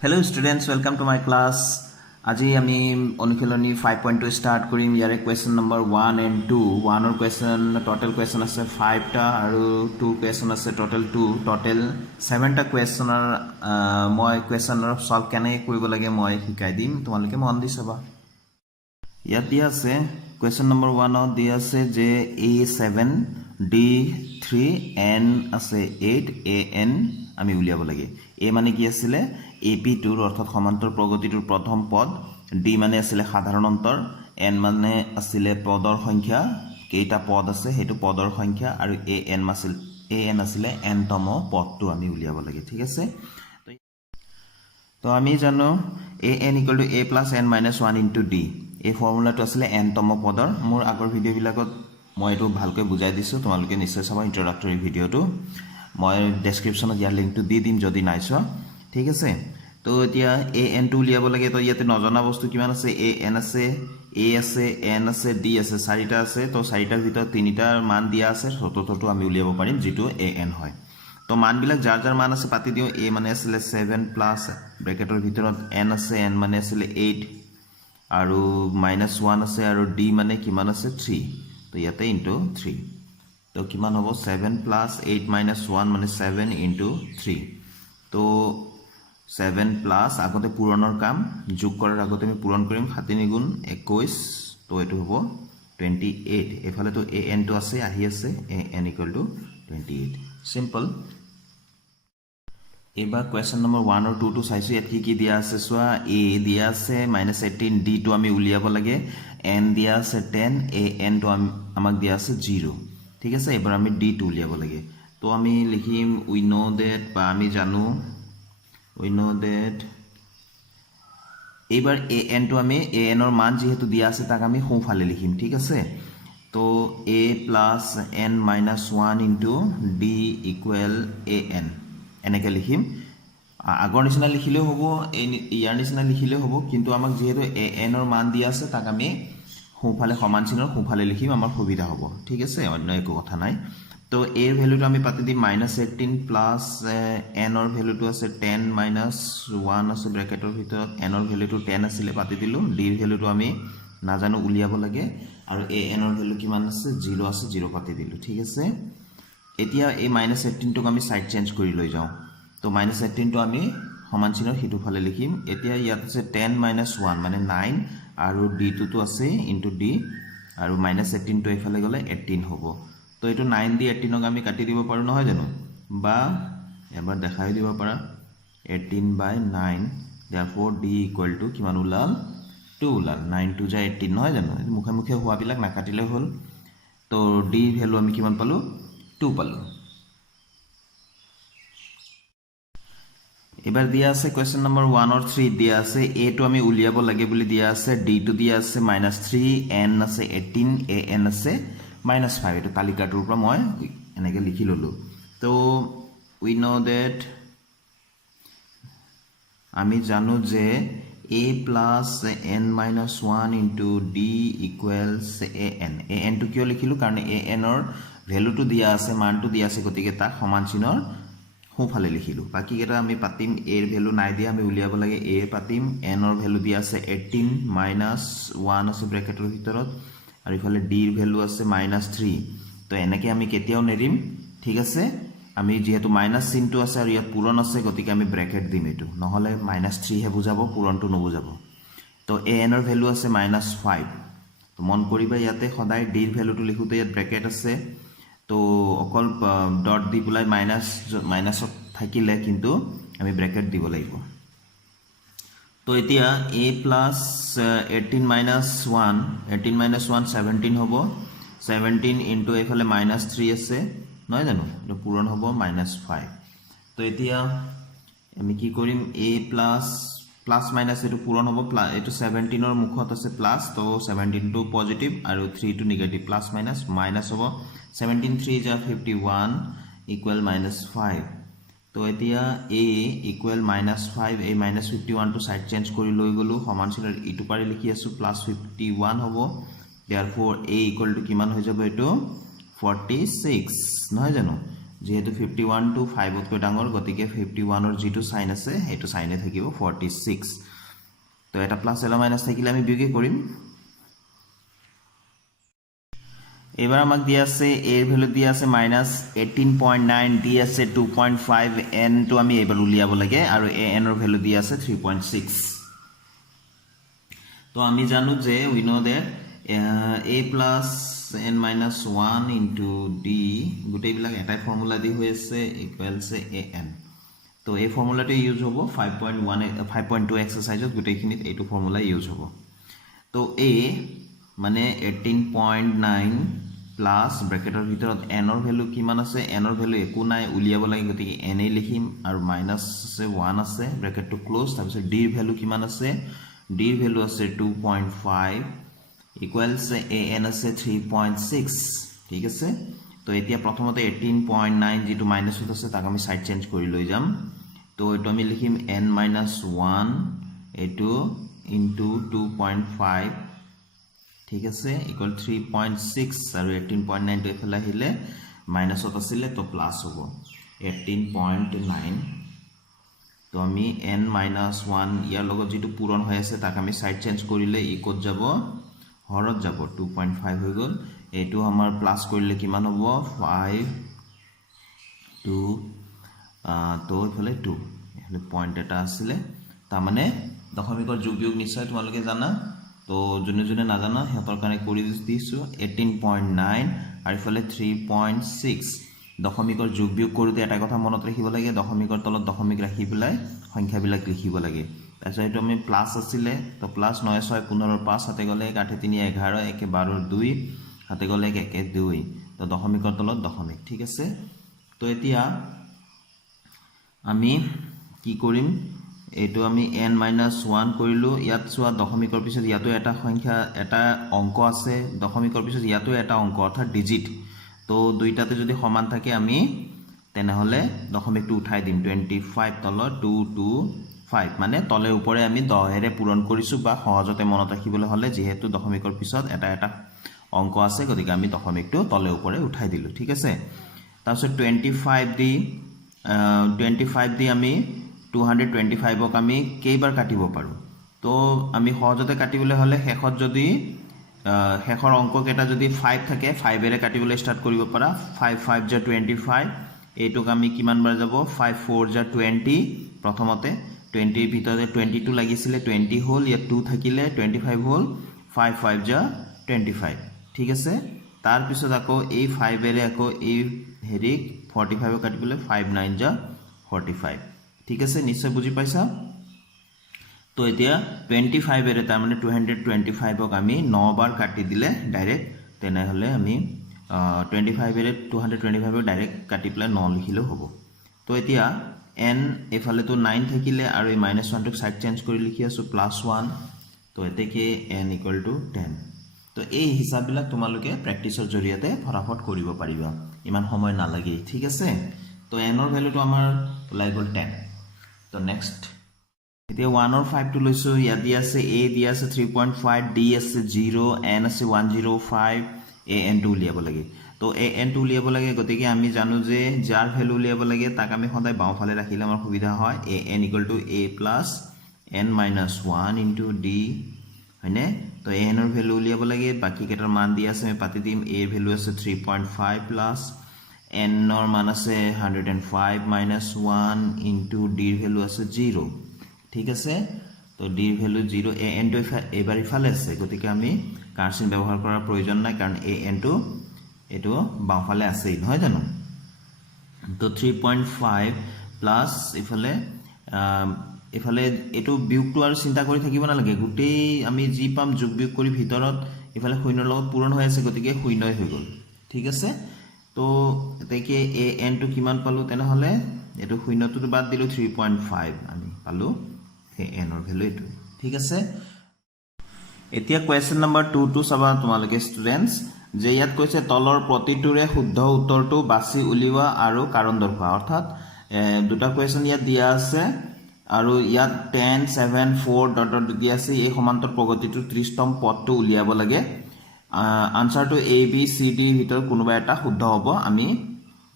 Hello students, welcome to my class. আজি আমি অনুশীলনী 5.2 স্টার্ট কৰিম ইয়াৰে কোৱেশ্চন নম্বৰ 1 and 2 1 ৰ কোৱেশ্চন টোটাল কোৱেশ্চন আছে 5 টা আৰু 2 কোৱেশ্চন আছে টোটাল 7 টা কোৱেশ্চনৰ মই কোৱেশ্চনৰ সলভ কেনে কৰিব লাগে মই শিকাই দিম তোমালোকে মন দি চাবা ইয়াত দিয়া আছে কোৱেশ্চন নম্বৰ 1 ত দিয়া আছে যে A7 D3 N আছে 8 AN আমি উলিয়াব লাগে A মানে কি আছিল AP2 অর্থাৎ সমান্তর প্রগতিটোৰ প্রথম পদ D মানে আছিল সাধারণ অন্তৰ N মানে আছিল পদৰ সংখ্যা কেইটা পদ আছে হেতু পদৰ সংখ্যা আৰু AN আছিল n তম পদটো আমি উলিয়াব লাগে ঠিক আছে তো আমি জানো AN = A + n - 1 * D এই ফৰ্মুলাটো আছিল n তম পদৰ মোৰ আগৰ ভিডিও বিলাকত মই এটো ভালকৈ বুজাই দিছো তোমালোকে নিশ্চয় চাবা ইন্ট্ৰোডাক্টৰি ভিডিওটো মই ডেসক্ৰিপচনত ইয়াৰ লিংকটো দি দিম যদি নাই চোৱা ঠিক আছে তো এতিয়া AN টো উলিয়াব লাগে তো ইয়াতে নজনা বস্তু কিমান আছে AN আছে A আছে N আছে D আছে চাৰিটা আছে তো চাৰিটাৰ ভিতৰত তিনিটাৰ মান দিয়া আছে চতুৰ্থটো আমি উলিয়াব পাৰিম যেটো AN হয় তো মান বিলাক যাৰ যাৰ মান আছে পাতি দিও A মানে আছিল 7 প্লাস ব্ৰেকেটৰ ভিতৰত N আছে N মানে আছিল 8 আৰু -1 আছে আৰু D মানে কিমান আছে 3 তো ইয়াতে ইনটু 3 তো কিমান হ'ব 7 + 8 - 1 মানে 7 * 3 তো 7 প্লাস আগতে পূৰণৰ কাম যোগ কৰাৰ আগতে আমি পূৰণ কৰিম 7 গুণ 21 তো এটো হ'ব 28 এফালে তো AN টো আছে আহি আছে AN = 28 সিম্পল এবাৰ কোৱেশ্চন নম্বৰ 1 আৰু 2 টো চাইছো ইয়াত কি দিয়া আছে সোৱা A দিয়া আছে -18 D টো আমি উলিয়াব লাগে N দিয়া আছে 10 AN টো আমাক দিয়া আছে 0 ঠিক আছে এবাৰ আমি D টো উলিয়াব লাগে তো আমি লিখিম we know that বা আমি জানো we know that এবাৰ AN টো আমি AN ৰ মান যেহেতু দিয়া আছে তাক আমি সোঁফালে লিখিম ঠিক আছে তো A + n - 1 * D = AN এনেকে লিখিম আগৰ নিচিনা লিখিলেও হ'ব ইয়াৰ নিচিনা লিখিলেও হ'ব কিন্তু আমাক যেহেতু AN ৰ মান দিয়া আছে তাক আমি সোঁফালে সমান চিহ্নৰ সোঁফালে লিখিম আমাৰ সুবিধা হ'ব ঠিক আছে অন্য একো কথা নাই তো A ৰ ভ্যালুটো আমি পাতি দিম -18 প্লাস n ৰ ভ্যালুটো আছে 10 - 1 আছে ব্ৰেকেটৰ ভিতৰত n ৰ ভ্যালুটো 10 আছিল পাতি দিলো D ৰ ভ্যালুটো আমি নাজানো উলিয়াব লাগে আৰু AN ৰ ভ্যালু কিমান আছে 0 আছে 0 পাতি দিলো ঠিক আছে এতিয়া এই -18 টোক আমি সাইড চেঞ্জ কৰি লৈ যাও তো -18 টো আমি সমান চিহ্নৰ হিটো ফালে লিখিম এতিয়া ইয়াত আছে 10 - 1 মানে 9 আৰু D টো আছে * D আৰু -18 টো এফালে গলে 18 হ'ব তো এটো 9 দি 18 ক আমি কাটি দিব পাৰো নহয় জানো বা এবাৰ দেখাই দিব পাৰা 18/9 therefore D = কিমান উলাল 2 উলাল 9 2 * 18 নহয় জানো মুখে মুখে হোৱা বিলাক না কাটিলে হল তো D ভ্যালু আমি কিমান পালো 2 পালো এবাৰ দিয়া আছে কোৱেশ্চন নম্বৰ 1 আৰু 3 দিয়া আছে A টো আমি উলিয়াব লাগে বুলি দিয়া আছে D টো দিয়া আছে -3 N আছে 18 AN আছে -5 এটো তালিকাটোৰ পৰা মই এনেকে লিখি ললো তো we know that আমি জানো যে A + n - 1 * D = AN AN টো কিয় লিখিলো কাৰণ AN ৰ ভ্যালুটো দিয়া আছে মানটো দিয়া আছে গতিকে তাক সমান চিহ্নৰ সোঁফালে লিখিলো বাকি কেটা আমি পাতিম A ৰ ভ্যালু নাই দিয়া আমি উলিয়াব লাগে A পাতিম N ৰ ভ্যালু দিয়া আছে 18 - 1 আছে ব্ৰেকেটৰ ভিতৰত আৰু ইফালে D ৰ ভ্যালু আছে -3 তো এনেকে আমি কেতিয়াও নেৰিম ঠিক আছে আমি যেহেতু মাইনাস চিহ্নটো আছে আৰু ইয়াত পূৰণ আছে গতিকে আমি ব্ৰেকেট দিম এটো নহলে -3 হে বুজাব পূৰণটো নবুজাব তো AN ৰ ভ্যালু আছে -5 তো মন কৰিবা ইয়াতে সদায় D ৰ ভ্যালুটো লিখোতে ইয়াত ব্ৰেকেট আছে তো অকল ডট দি পেলাই মাইনাসত থাকিলে কিন্তু আমি ব্ৰেকেট দিব লাগিব তো এতিয়া A + 18 - 1 18 - 1 17 হ'ব 17 ইনটু এফালে -3 আছে নহয় জানো এটো পূৰণ হ'ব -5 তো এতিয়া আমি কি কৰিম A প্লাস মাইনাস এটো পূৰণ হ'ব এটো 17 ৰ মুখত আছে প্লাস তো 17 টো পজিটিভ আৰু 3 টো নেগেটিভ প্লাস মাইনাস হ'ব 17 3 = 51 = -5 তো এতিয়া A = -5 এই -51 টো সাইড চেঞ্জ কৰি লৈ গলো সমান চিহ্নৰ ইটো পাৰি লিখি আছো +51 হ'ব therefore A = কিমান হৈ যাব এটো 46 নহয় জানো যেহেতু 51 টু 5 তকৈ ডাঙৰ গতিকে 51 ৰ যেটো সাইন আছে হেতু সাইনে থাকিব 46 তো এটা প্লাস এলা মাইনাস থাকিলে আমি বিয়োগ কৰিম এবাৰ আমাক দিয়া আছে a এর ভ্যালু দিয়া আছে -18.9 দি আছে 2.5 n তো আমি এবাৰ উলিয়াব লাগে আৰু a n ৰ ভ্যালু দিয়া আছে 3.6 তো আমি জানো যে we know that a plus n minus 1 into d গোটেই বিলাক এটাই ফর্মুলা দি হৈ আছে ইকুয়ালস a n তো এই ফর্মুলাটো ইউজ হ'ব 5.2 এক্সারসাইজত গোটেইখিনিত এইটো ফর্মুলা ইউজ হ'ব তো a মানে 18.9 প্লাস ব্র্যাকেটৰ ভিতৰত n ৰ ভ্যালু কিমান আছে n ৰ ভ্যালু একো নাই উলিয়াব লাগে গতিকে n এ লিখিম আৰু মাইনাস আছে 1 আছে ব্র্যাকেটটো ক্লোজ তাৰপিছত d ৰ ভ্যালু কিমান আছে d ৰ ভ্যালু আছে 2.5 equals an আছে 3.6 ঠিক আছে তো এতিয়া প্ৰথমতে 18.9 যেটো মাইনাসত আছে তাক আমি সাইড চেঞ্জ কৰি লৈ যাম তো এটো আমি লিখিম n - 1 এটো ইনটু 2.5 ঠিক আছে ইকুয়াল 3.6 আৰু 18.9 টো এফালে আহিলে মাইনাসত আছিল তো প্লাস হ'ব 18.9 তো আমি n - 1 ইয়াৰ লগত যেটো পূৰণ হৈ আছে তাক আমি সাইড চেঞ্জ কৰিলে ই ক'ত যাব হৰত যাব 2.5 হৈ গল এটো আমাৰ প্লাস কৰিলে কিমান হ'ব 5 2 তো ইফালে 2 এফালে পয়েন্ট এটা আছিল তাৰ মানে দশমিকৰ যোগ বিয়োগ নিশ্চয় তোমালোকে জানা তো জনে জনে না জানা হেতৰ কাৰণে কৰি দিছো 18.9 আৰু ইফালে 3.6 দশমিকৰ যোগ বিয়োগ কৰোতে এটা কথা মনত ৰাখিব লাগে দশমিকৰ তলত দশমিক ৰাখি পেলাই সংখ্যাবিলাক লিখিব লাগে তাৰপিছত এটো আমি প্লাস আছিলে তো প্লাস 9 6 15 5 হাতে গলে 1 8 3 11 1 12 2 হাতে গলে 1 1 2 তো দশমিকৰ তলত দশমিক ঠিক আছে তো এতিয়া আমি কি কৰিম এটো আমি n - 1 কৰিলো ইয়াত সোৱা দশমিকৰ পিছত ইয়াতো এটা সংখ্যা এটা অংক আছে দশমিকৰ পিছত ইয়াতো এটা অংক অৰ্থাৎ ডিজিট তো দুইটাতে যদি সমান থাকে আমি তেনেহলে দশমিকটো উঠাই দিম 25 তলত 225 মানে তলে উপৰে আমি 10 এৰে পূৰণ কৰিছো বা সহজতে মনত ৰাখিবলৈ হলে যেহেতু দশমিকৰ পিছত এটা এটা অংক আছে গতিকে আমি দশমিকটো তলে উপৰে উঠাই দিলো ঠিক আছে তাৰপিছত 25 দি আমি 225 ক আমি কেইবাৰ কাটিব পাৰো তো আমি সহজতে কাটিবলৈ হলে শেষত যদি শেষৰ অংক কেটা যদি 5 থাকে 5 এৰে কাটিবলৈ স্টাৰ্ট কৰিব পাৰা 5 5 * 25 এইটোক আমি কিমান বাৰ যাব 5 4 * 20 প্ৰথমতে 20 ভিতৰতে 22 লাগিছিলে 20 হল ইয়া 2 থাকিলে 25 হল 5 5 * 25 ঠিক আছে তাৰ পিছত আকৌ এই 5 এৰে আকৌ এই হেৰি 45 কাটিবলৈ 5 9 * 45 ঠিক আছে নিশ্চয় বুজি পাইছা তো এতিয়া 25 এৰে তাৰ মানে 225 ক আমি 9 বাৰ কাটি দিলে ডাইৰেক্ট তেনে হলে আমি 25 এৰে 225 ক ডাইৰেক্ট কাটি প্লাই 9 লিখিলে হ'ব তো এতিয়া n এফালে তো 9 থাকিলে আৰু এই -1 টোক সাইড চেঞ্জ কৰি লিখি আছো +1 তো এতেকে n = 10 তো এই হিসাববিলাক তোমালোকে প্ৰ্যাকটিছৰ জৰিয়তে ফৰাফট কৰিব পাৰিবা ইমান সময় নালাগে ঠিক আছে তো n ৰ ভ্যালুটো আমাৰ ওলাই গল 10 তো নেক্সট এতিয়া 1 or 5 টো লৈছো ইয়া দিয়া আছে a দিয়া আছে 3.5 d আছে 0 n আছে 105 a n টো উলিয়াব লাগে তো a n টো উলিয়াব লাগে গতিকে আমি জানো যে যাৰ ভ্যালু উলিয়াব লাগে তাক আমি সদায় বাওঁফালে ৰাখিলে আমাৰ সুবিধা হয় a n = a plus n minus 1 into d হয়নে তো a n ৰ ভ্যালু উলিয়াব লাগে বাকি কেটাৰ মান দিয়া আছে আমি পাতি দিম a ৰ ভ্যালু আছে 3.5 plus n ৰ মান আছে 105 minus 1 into d ৰ ভ্যালু আছে 0 ঠিক আছে তো d ৰ ভ্যালু 0 a n টো এবাৰ ইফালে আছে গতিকে আমি কাৰ্সিন ব্যৱহাৰ কৰাৰ প্ৰয়োজন নাই কাৰণ a n টো এটো বাওঁফালে আছে নহয় জানো তো 3.5 প্লাস ইফালে এফালে এটো বিয়োগটো আৰু চিন্তা কৰি থাকিব নালাগে গুটেই আমি জি পাম যোগ বিয়োগ কৰি ভিতৰত ইফালে শূন্যৰ লগত পূৰণ হৈ আছে গতিকে শূন্যই হৈ গল ঠিক আছে তো এতেকে a n টো কিমান পালো তেনে হলে এটো শূন্যটো বাদ দিলো 3.5 আমি পালো a n ৰ ভ্যালু এটো ঠিক আছে এতিয়া কোৱেশ্চন নম্বৰ 2 টো চাবা তোমালোকে ষ্টুডেন্টস যে ইয়াত কৈছে তলৰ প্ৰতিটোৰে শুদ্ধ উত্তৰটো বাছি উলিওৱা আৰু কাৰণ দৰ্শোৱা অৰ্থাৎ দুটা কোৱেশ্চন ইয়াত দিয়া আছে আৰু ইয়াত 10 7 4 ডট ডট দিয়া আছে এই সমান্তৰ প্ৰগতিটো 30তম পদটো উলিয়াব লাগে আনসাৰটো a b c d ভিতৰ কোনোবা এটা শুদ্ধ হ'ব আমি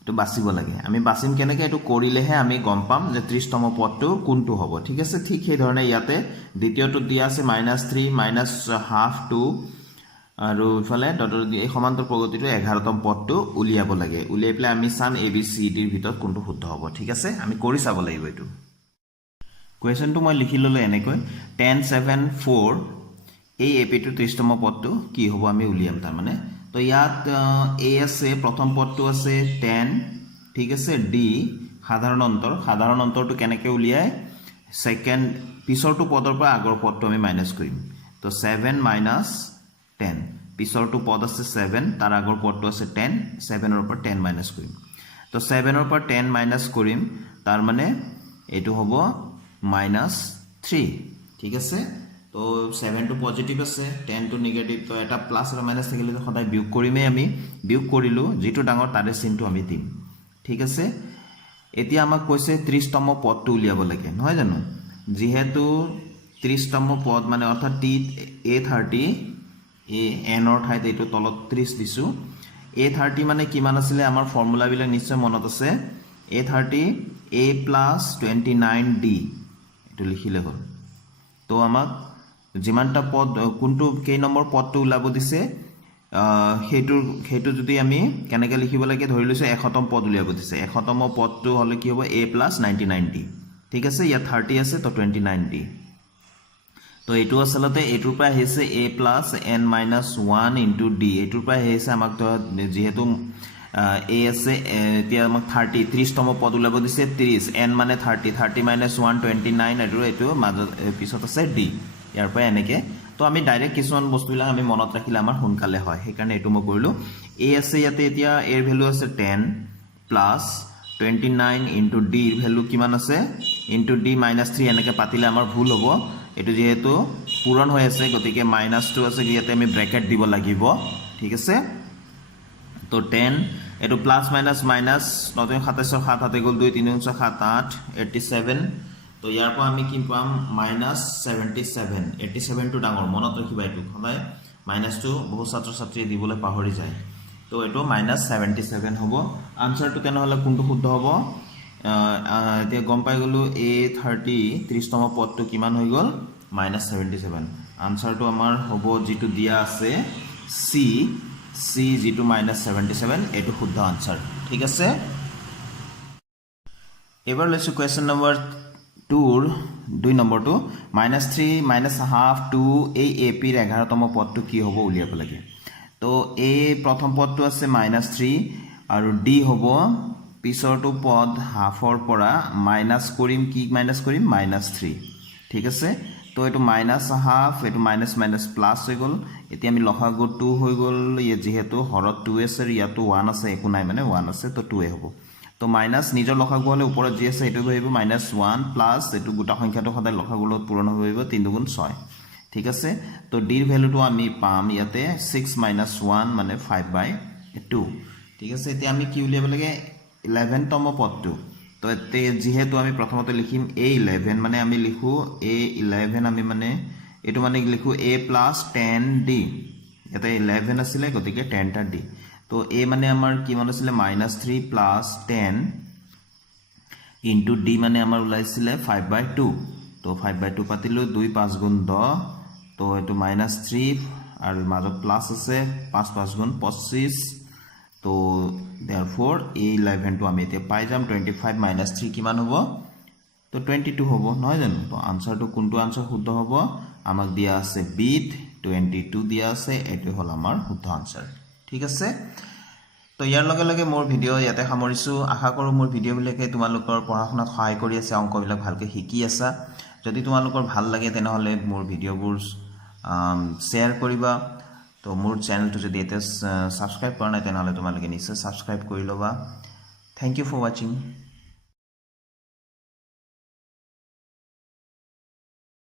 এটো বাছিব লাগে আমি বাছিম কেনেকৈ এটো কৰিলেহে আমি গম পাম যে 30তম পদটো কোনটো হ'ব ঠিক আছে ঠিক সেই ধৰণে ইয়াতে দ্বিতীয়টো দিয়া আছে -3 -½ 2 আৰু ইফালে এই সমান্তৰ প্ৰগতিটো 11তম পদটো উলিয়াব লাগে উলিয়াই পেলাই আমি চাম এ বি চি ডিৰ ভিতৰত কোনটো শুদ্ধ হ'ব ঠিক আছে আমি কৰি চাব লাগিব এটো কোৱেশ্চনটো মই লিখি ললো এনেকৈ 10 7 4 এই এপিটো 30তম পদটো কি হ'ব আমি উলিয়াম তাৰ মানে তো ইয়াত এ আছে প্ৰথম পদটো আছে 10 ঠিক আছে ডি সাধাৰণ অন্তৰটো কেনেকৈ উলিয়াই সেকেন্ড পিছৰটো পদৰ পৰা আগৰ পদটো আমি মাইনাস কৰিম তো 7 - 10 পিছৰটো পদ আছে 7 তাৰ আগৰ পদটো আছে 10 7 ৰ পৰা 10 মাইনাস কৰিম তো 7 ৰ পৰা 10 মাইনাস কৰিম তাৰ মানে এটো হ'ব -3 ঠিক আছে তো 7 টো পজিটিভ আছে 10 টো নেগেটিভ তো এটা প্লাস আৰু মাইনাস থাকিলে সদায় বিয়োগ কৰিমে আমি বিয়োগ কৰিলো যেটো ডাঙৰ তাৰে চিনটো আমি দিম ঠিক আছে এতিয়া আমাক কৈছে 30তম পদটো উলিয়াব লাগে নহয় জানো যেহেতু 30তম পদ মানে অৰ্থাৎ a30 এ এনৰ ঠাইত এইটো তলত 30 দিছো a30 মানে কিমান আছিল আমাৰ ফৰ্মুলা বিলাক নিশ্চয় মনত আছে a30 a + 29d এটো লিখিলে হ'ল তো আমাক যিমানটা পদ কোনটো কেই নম্বৰ পদটো উলাব দিছে হেতু যদি আমি কেনেকৈ লিখিব লাগে ধৰি লৈছো 100তম পদ উলিয়াব দিছে 100তম পদটো হলে কি হ'ব a + 99d ঠিক আছে ইয়া 30 আছে তো 29d তো এটো আসলতে এটোৰ পৰা আহিছে a + n - 1 * d এটোৰ পৰা আহিছে আমাক যেহেতু a আছে এতিয়া আমাক 30তম পদ উলাব দিছে 30 n মানে 30 30 - 1 29 আৰু এটো মাজত পিছত আছে d ইয়াৰ পৰা এনেকে তো আমি ডাইৰেক্ট কিছুমান বস্তুবিলাক আমি মনত ৰাখিলে আমাৰ সোনকালে হয় সেইকাৰণে এটো মই কৰিলো a আছে ইয়াতে এতিয়া a এৰ ভ্যালু আছে 10 + 29 * d এর ভ্যালু কিমান আছে * d - 3 এনেকে পাতিলে আমাৰ ভুল হ'ব এটো যেহেতু পূৰণ হৈ আছে গতিকে -2 আছে ইয়াতে আমি ব্র্যাকেট দিব লাগিব ঠিক আছে তো 10 এটো প্লাস মাইনাস মাইনাস 9 27 7 হাতে গল 2 3 7 8 87 তো ইয়াৰ পৰা আমি কি পাম -77 87 টো ডাঙৰ মনত ৰাখিবা এটো সদায় মাইনাসটো বহু ছাত্ৰ ছাত্ৰীয়ে দিবলৈ পাহৰি যায় তো এটো -77 হ'ব আনসাৰটো কেনহলে কোনটো শুদ্ধ হ'ব এতিয়া গম পাই গলো a30 30তম পদটো কিমান হৈ গল -77 আনসাৰটো আমাৰ হ'ব যেটো দিয়া আছে c যেটো -77 এটো শুদ্ধ আনসাৰ ঠিক আছে এবাৰ লৈছো কোৱেশ্চন নম্বৰ 2 নম্বৰটো -3 -½ 2 এই ap ৰ 11তম পদটো কি হ'ব উলিয়াব লাগে তো a প্ৰথম পদটো আছে -3 আৰু d হ'ব পিছৰটো পদ হাফৰ পৰা মাইনাস কৰিম কি মাইনাস কৰিম -3 ঠিক আছে তো এটো -½ এটো মাইনাস মাইনাস প্লাস হৈ গল এতিয়া আমি লসাগু 2 হৈ গল ইয়ে যেহেতু হৰত 2 আছে ইয়াতো 1 আছে একো নাই মানে 1 আছে তো 2 এ হ'ব তো মাইনাস নিজৰ লসাগু হলে ওপৰত যি আছে এটো হইব -1 প্লাস এটো গোটা সংখ্যাটো সদায় লসাগুৰ লগত পূৰণ হইব 3 × 6 ঠিক আছে তো d এর ভ্যালুটো আমি পাম ইয়াতে 6 - 1 মানে 5/2 ঠিক আছে এতিয়া আমি কি উলিয়াব লাগে 11তম পদটো তো এতে যেহেতু আমি প্ৰথমতে লিখিম a11 মানে আমি লিখো a11 আমি মানে এটো মানে লিখো a + 10d এটা 11 আছিল গতিকে 10 টা d তো a মানে আমাৰ কি মান আছিল -3 + 10 * d মানে আমাৰ ওলাইছিল 5/2 তো 5/2 পাতিলো 2 5 × 10 তো এটো -3 আৰু মাজত প্লাস আছে 5 5 × 25 তো therefore a11 টো আমি এতিয়া পাই যাম 25 - 3 কিমান হ'ব তো 22 হ'ব নহয় জানো তো আনসাৰটো কোনটো আনসাৰ শুদ্ধ হ'ব আমাক দিয়া আছে বিট 22 দিয়া আছে এটো হল আমাৰ শুদ্ধ আনসাৰ ঠিক আছে তো ইয়াৰ লগে লগে মোৰ ভিডিও ইয়াতে সামৰিছো আশা কৰো মোৰ ভিডিও বিলাকে তোমালোকৰ পঢ়াশুনাত সহায় কৰি আছে অংকবিলাক ভালকৈ শিকি আছা যদি তোমালোকৰ ভাল লাগে তেনেহলে মোৰ ভিডিওবোৰ শেয়াৰ কৰিবা তো মোৰ চেনেলটো যদি এটা সাবস্ক্ৰাইব কৰা নাই তেনেহলে তোমালোকে নিশ্চয় সাবস্ক্ৰাইব কৰি লবা থ্যাংক ইউ ফৰ ওয়াচিং